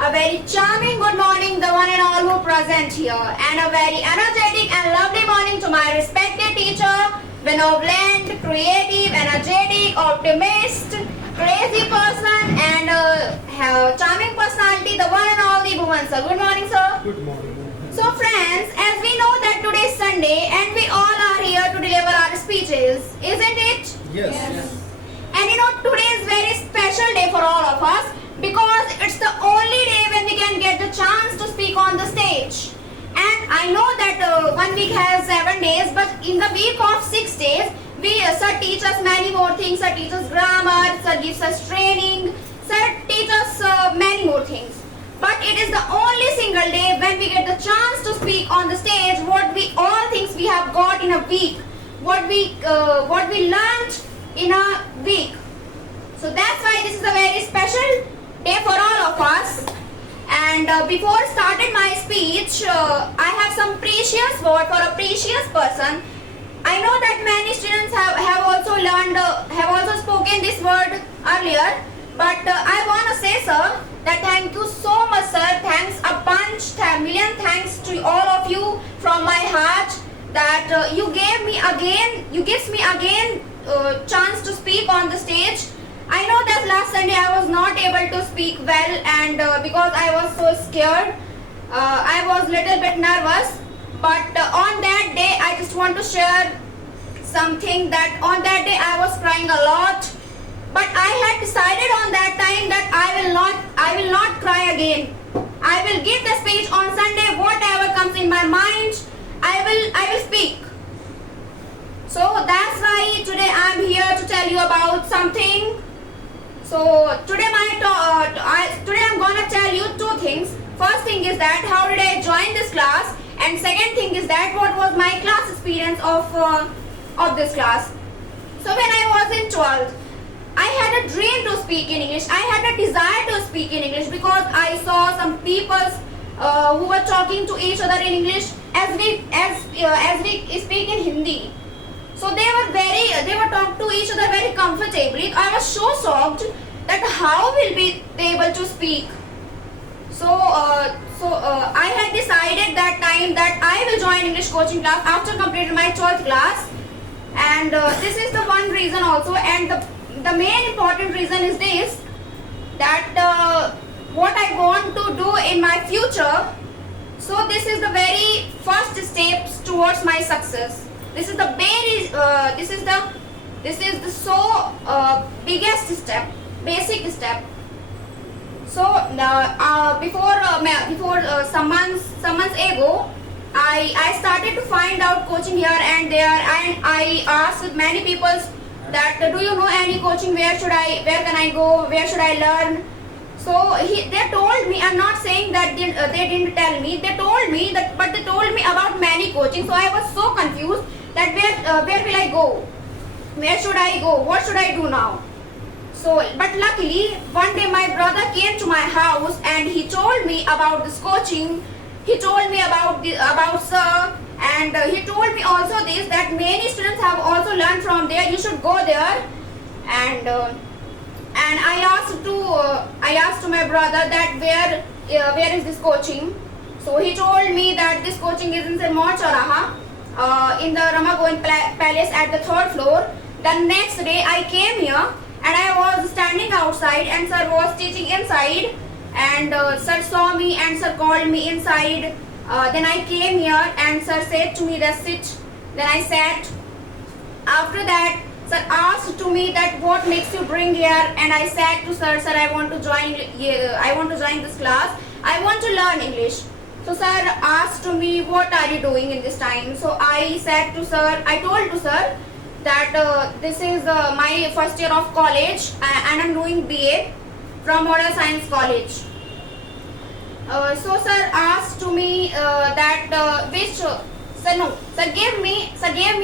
A very charming good morning, the one and all who present here, and a very energetic and lovely morning to my respected teacher, benevolent, creative, energetic, optimist, crazy person, and charming personality, the one and all the woman, sir. Good morning, sir. Good morning. So, friends, as we know that today is Sunday, and we all are here to deliver our speeches, isn't it? Yes. And you know, today is very special day for all of us because it's the only day when we can get the chance to speak on the stage. And I know that 1 week has 7 days, but in the week of 6 days, sir teach us many more things. Sir teach us grammar, sir gives us training, sir teach us many more things. But it is the only single day when we get the chance to speak on the stage what we all things we have got in a week, what we learned in a week. So that's why this is a very special day for all of us. And before starting my speech, I have some precious word for a precious person. I know that many students have also learned, have also spoken this word earlier. But I want to say, sir, that thank you so much, sir. Thanks a bunch, million thanks to all of you from my heart that you gives me again chance to speak on the stage. I know that last Sunday I was not able to speak well, and because I was so scared, I was little bit nervous. But on that day, I just want to share something that on that day I was crying a lot. But I had decided on that time that I will not cry again. I will give the speech on Sunday. Whatever comes in my mind, I will speak. So that's why today I am here to tell you about something. So today today I'm gonna tell you two things. First thing is that how did I join this class, and second thing is that what was my class experience of this class. So when I was in 12th, I had a dream to speak in English. I had a desire to speak in English because I saw some people who were talking to each other in English as we speak in Hindi. So they were talking to each other very comfortably. I was so shocked that how will we be able to speak. So I had decided that time that I will join English coaching class after completing my 12th class. And this is the one reason also, and the main important reason is this, that what I want to do in my future. So this is the very first steps towards my success. This is the biggest step, basic step. So before some months ago, I started to find out coaching here and there, and I asked many people that do you know any coaching, where can I go, where should I learn. So they told me, I'm not saying that they didn't tell me, they told me that, but they told me about many coaching. So I was so confused that where will I go, where should I go, what should I do now. So but luckily one day my brother came to my house and he told me about this coaching. He told me about sir, and he told me also this, that many students have also learned from there, you should go there. And I asked to my brother that where is this coaching. So he told me that this coaching is in Sirmaur Chowraha, in the Rama Govind Palace at the 3rd floor. The next day I came here and I was standing outside and sir was teaching inside, and sir saw me and sir called me inside. Then I came here and sir said to me that sit. Then I sat. After that, sir asked to me that what makes you bring here, and I said to sir, I want to join this class. I want to learn English. So sir asked to me, what are you doing in this time? So I told to sir that this is my first year of college and I'm doing BA from Model Science College. So sir asked to me sir gave me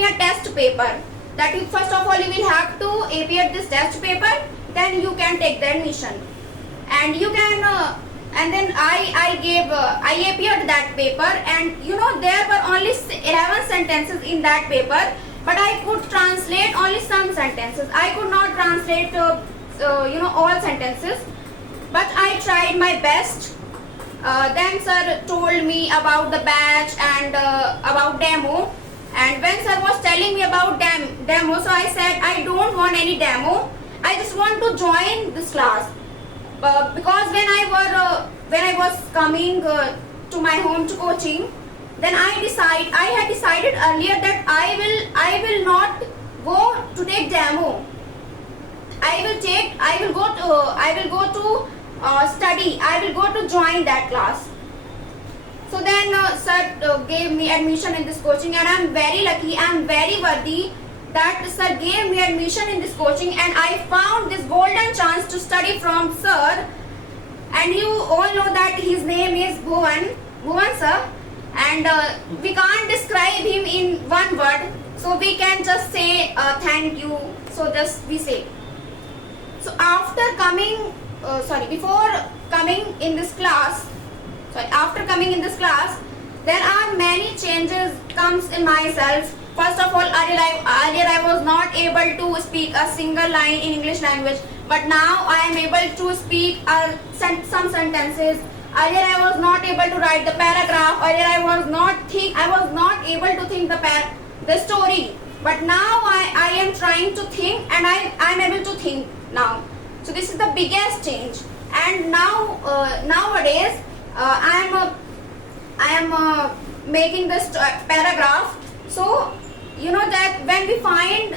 a test paper, that you first of all you will have to appear this test paper, then you can take the admission, and you can and then I appeared that paper, and you know there were only 11 sentences in that paper, but I could translate only some sentences. I could not translate all sentences, but I tried my best. Then sir told me about the batch and about demo. And when sir was telling me about demo, so I said I don't want any demo. I just want to join this class. Because when I was coming to my home to coaching, then I had decided earlier that I will not go to take demo. I will go to study. I will go to join that class. So then sir gave me admission in this coaching, and I'm very lucky, I'm very worthy that sir gave me admission in this coaching, and I found this golden chance to study from sir. And you all know that his name is Bhuvan sir, and we can't describe him in one word, so we can just say thank you. So just we say. So after coming, before coming in this class, after coming in this class, there are many changes comes in myself. First of all, earlier I was not able to speak a single line in English language, but now I am able to speak some sentences. Earlier I was not able to write the paragraph. Earlier I was not able to think the story. But now I am trying to think, and I am able to think now. So this is the biggest change. And now nowadays I am making this paragraph. So you know that when we find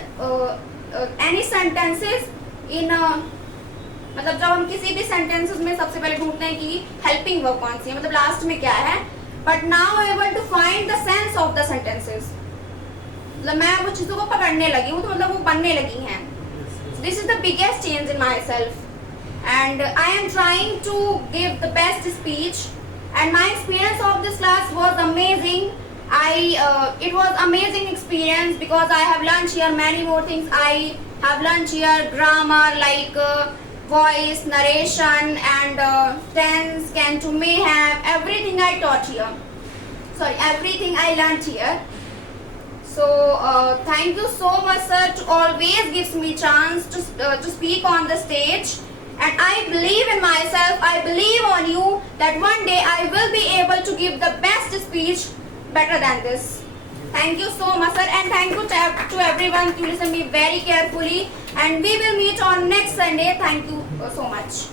any sentences in मतलब जब हम किसी भी sentences में सबसे पहले ढूंढते हैं कि हेल्पिंग वर्ब कौन सी है, मतलब लास्ट में क्या है, but now I able to find the sense of the sentences. मतलब मैं वो चीजों को पकड़ने लगी हूँ, तो मतलब वो बनने लगी हैं. This is the biggest change in myself, and I am trying to give the best speech, and my experience of this class was amazing. It was amazing experience because I have learned here many more things. I have learned here grammar like voice, narration, and tense, can to, may have, everything I taught here. Everything I learned here. So thank you so much sir to always gives me chance to speak on the stage. And I believe in myself, I believe on you that one day I will be able to give the best speech better than this. Thank you so much sir, and thank you to everyone to listen me very carefully, and we will meet on next Sunday. Thank you so much.